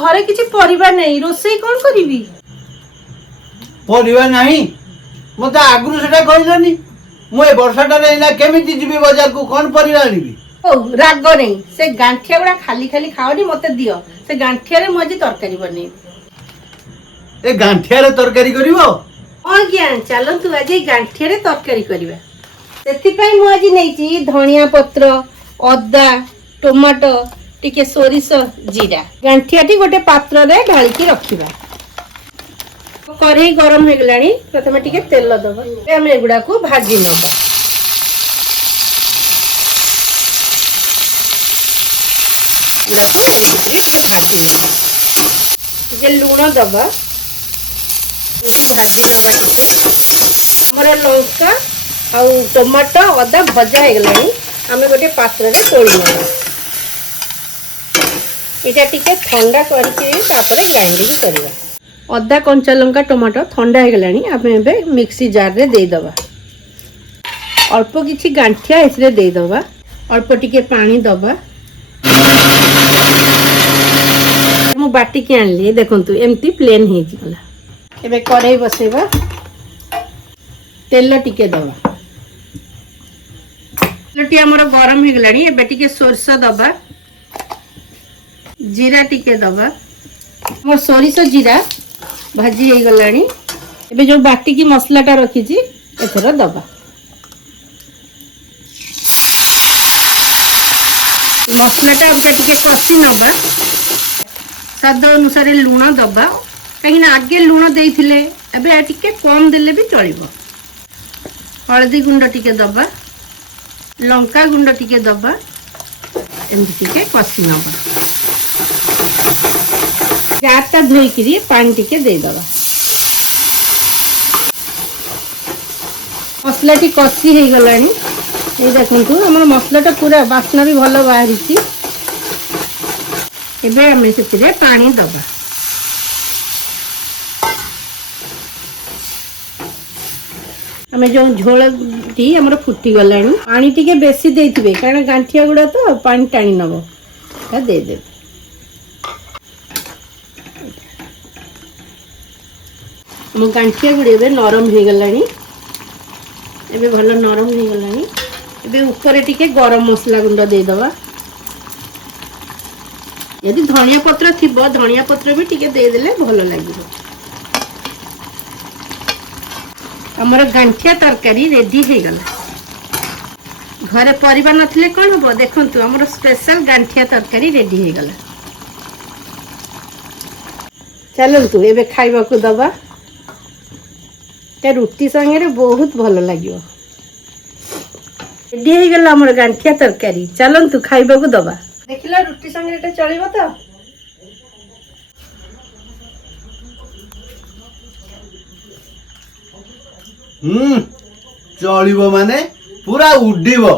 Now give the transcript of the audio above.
घरे किछि परिबा नै रोसई कोन करिवि परिबा नाही मते आगुरु सेटा कहलनी मु ए वर्षाटा रेना केमिति जिबी बाजार को कोन परिबा आनिबी ओ राग नै से गांठिया गुडा खाली खाली खाओनी मते दियो से गांठिया रे मजी तरकारी बनी ए गांठिया रे तरकारी करिवो आज्ञा चलतु आज गांठिया रे तरकारी करिबा सेति पई मु आज नैची धनिया पत्र अदा टमाटो टिके सोरिष जीरा गांठियाटी गोटे पात्र रे ढाली की रखिबा कढ़ई गरम हो गलानी प्रथमे टिके तेल दबा हम एगुडा को भाजी नबा भाजी टिके लूण दबा भाजी नबा हमर लंका आ टमाटो अदा भजा हो गलानी आम गोटे पात्र रे तोड़ी नबा इटा टिके ठंडा करके तापरे ग्राइंडिंग करबा अदा कंचा लंका टमाटो ठंडा हो गलानी आम एबे मिक्सी जार रे दे दबा अल्प किछि गांठिया एसरे दे दबा अल्प टिके पानी दबा मु बाटी के आनली देखंतु एम्ति प्लेन हे जिला एबे कढ़ई बसेबा तेल टिके दबा तेलटी हमर गरम हो गलानी एबे टिके सोरष दबा जीरा टिके दबा मो सोरिष जीरा भाजी हो गलानी एबे जो बाटी की मसलाटा रखी छी एथरा दबा मसलाटा हमके टिके कसी नबा स्वाद अनुसार लूण दबा कहीं आगे लूण देइथिले एबे टिके कम देले भी चलिबो हल्दी गुंड टिके दबा लंका गुंड टिके दबा एमती टिके कसी नबा जारटा धोईकरी पानी टिके दे दबा मसला टी कसी हो गलानी ये देखंतु हमर मसलाटा पूरा बास्ना भी भलो बाहरी छी एबे हम सेतिरे पानी दबा हमें जो झोल टी हमर फुटी गलानी पानी टिके बेसी देइथिबे कारण गांठिया गुडा तो पानी टाणी नबो ता दे दे मो गांठिया गुड़े एबे नरम हो गलानी एबे भलो नरम हो गलानी एबे ऊपर टिके गरम मसला गुंड दे दबा यदि धनिया पत्र थिबो धनिया पत्र भी टिके दे देले भलो लागिबो हमर गांठिया तरकारी रेडी हो गला घरे परिबा नथिले कोन हबो देखंतु हमर स्पेशल गांठिया तरकारी रेडी हो गला चलंतु एबे खाइबा को दबा रुटी संगे बहुत भल लगे रेडी हो गला हमर गांठिया तरकारी चलंतु खाइबा को दबा देखिला रुटी संगे एटा चलिबो तो चलिबो माने पूरा उड्डीबो